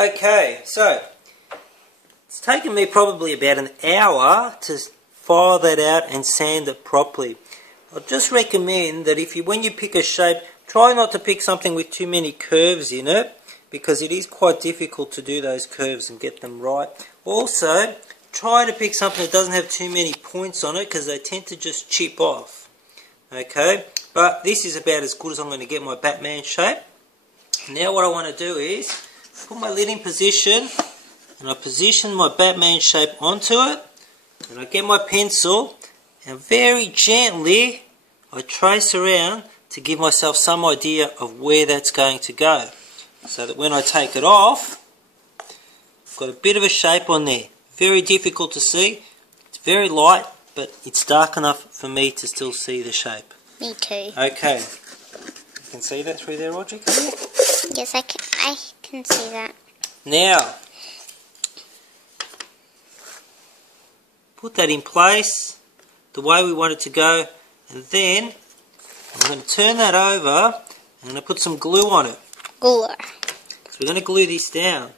Okay, so it's taken me probably about an hour to file that out and sand it properly. I'll just recommend that when you pick a shape, try not to pick something with too many curves in it, because it is quite difficult to do those curves and get them right. Also, try to pick something that doesn't have too many points on it, because they tend to just chip off. Okay, but this is about as good as I'm going to get my Batman shape. Now what I want to do is put my lid in position, and I position my Batman shape onto it, and I get my pencil and very gently I trace around to give myself some idea of where that's going to go, so that when I take it off, I've got a bit of a shape on there. Very difficult to see. It's very light, but it's dark enough for me to still see the shape. Me too. Okay. You can see that through there, Audrey? Can you? Yes, I can see that. Now, put that in place the way we want it to go, and then I'm going to turn that over and I'm going to put some glue on it. Glue. So we're going to glue this down.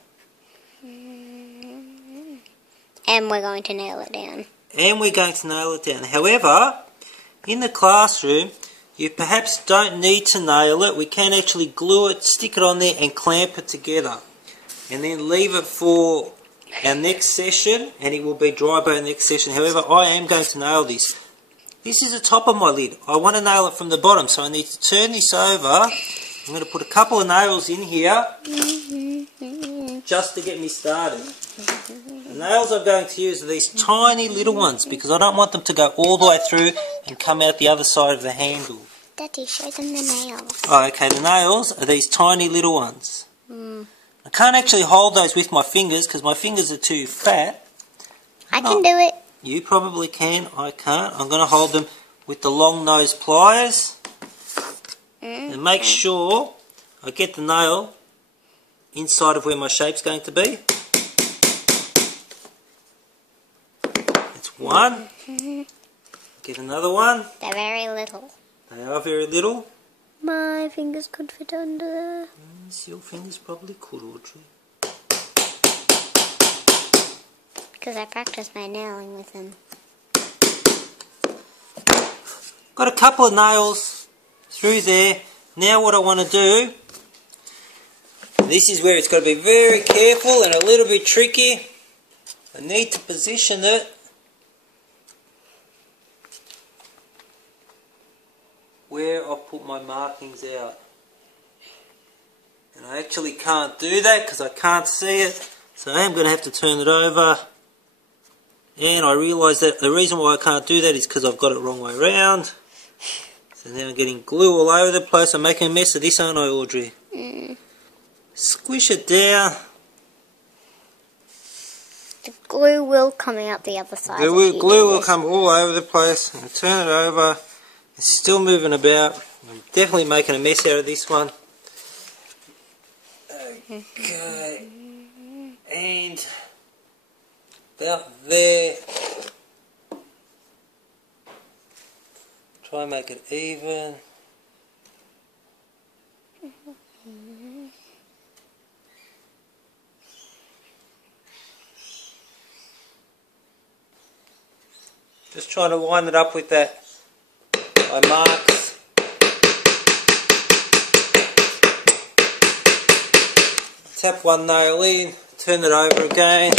And we're going to nail it down. And we're going to nail it down. However, in the classroom, you perhaps don't need to nail it. We can actually glue it, stick it on there and clamp it together. And then leave it for our next session, and it will be dry by our next session. However, I am going to nail this. This is the top of my lid. I want to nail it from the bottom, so I need to turn this over. I'm going to put a couple of nails in here just to get me started. The nails I'm going to use are these tiny little ones, because I don't want them to go all the way through and come out the other side of the handle. Daddy, show them the nails. Oh, okay, the nails are these tiny little ones. I can't actually hold those with my fingers because my fingers are too fat. I can do it. You probably can, I can't. I'm going to hold them with the long nose pliers. And make sure I get the nail inside of where my shape's going to be. It's one. Get another one. They're very little. They are very little. My fingers could fit under there. Yes, your fingers probably could, Audrey. Because I practiced my nailing with them. Got a couple of nails through there. Now what I want to do, this is where it's got to be very careful and a little bit tricky. I need to position it where I put my markings out. And I actually can't do that because I can't see it. So I am going to have to turn it over. And I realise that the reason why I can't do that is because I've got it wrong way around. So now I'm getting glue all over the place. I'm making a mess of this, aren't I, Audrey? Squish it down. The glue will come out the other side. The glue will come all over the place. And turn it over. It's still moving about. I'm definitely making a mess out of this one. Okay. And about there. Try and make it even. Just trying to line it up with that, my marks. Tap one nail in, turn it over again.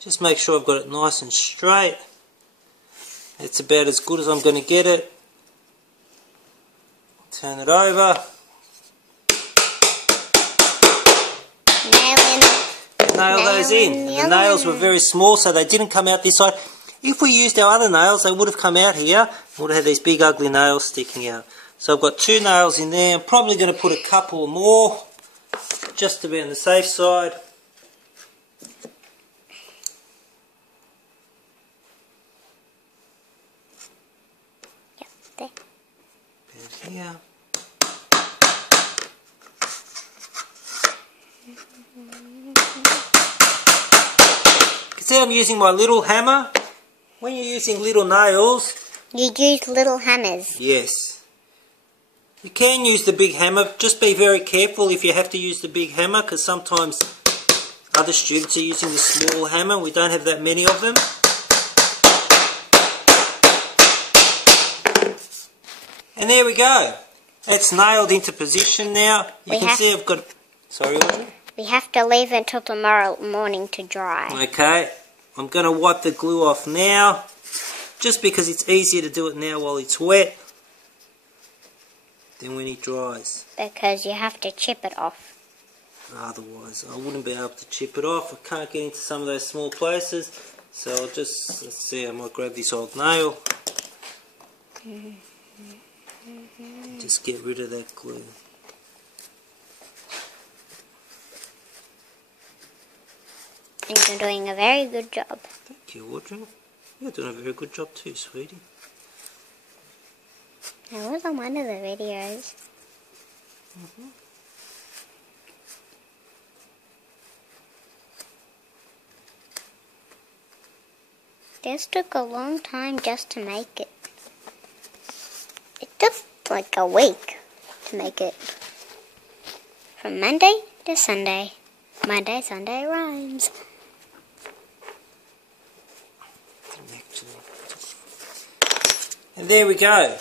Just make sure I've got it nice and straight. It's about as good as I'm going to get it. Turn it over. Nail those in. And the nails were very small, so they didn't come out this side. If we used our other nails, they would have come out here. We would have had these big ugly nails sticking out. So I've got two nails in there. I'm probably going to put a couple more, just to be on the safe side. Yep, there. Here. See, I'm using my little hammer. When you're using little nails, you use little hammers. Yes. You can use the big hammer. Just be very careful if you have to use the big hammer, because sometimes Other students are using the small hammer. We don't have that many of them. And there we go. It's nailed into position now. You can see I've got... Sorry, Audrey? We have to leave it until tomorrow morning to dry. Okay. I'm going to wipe the glue off now. Just because it's easier to do it now while it's wet than when it dries. Because you have to chip it off. Otherwise, I wouldn't be able to chip it off. I can't get into some of those small places. So I'll just... Let's see, I might grab this old nail. Just get rid of that glue. And you're doing a very good job. Thank you, Audrey. You're doing a very good job too, sweetie. That was on one of the videos. This took a long time just to make it. It took like a week to make it. From Monday to Sunday. Monday, Sunday rhymes. And there we go.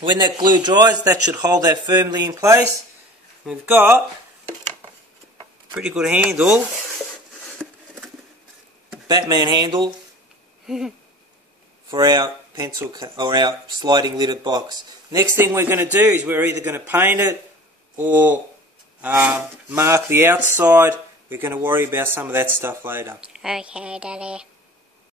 When that glue dries, that should hold that firmly in place. We've got a pretty good handle. Batman handle for our pencil or our sliding lidded box. Next thing we're going to do is we're either going to paint it or mark the outside. We're going to worry about some of that stuff later. Okay, Daddy.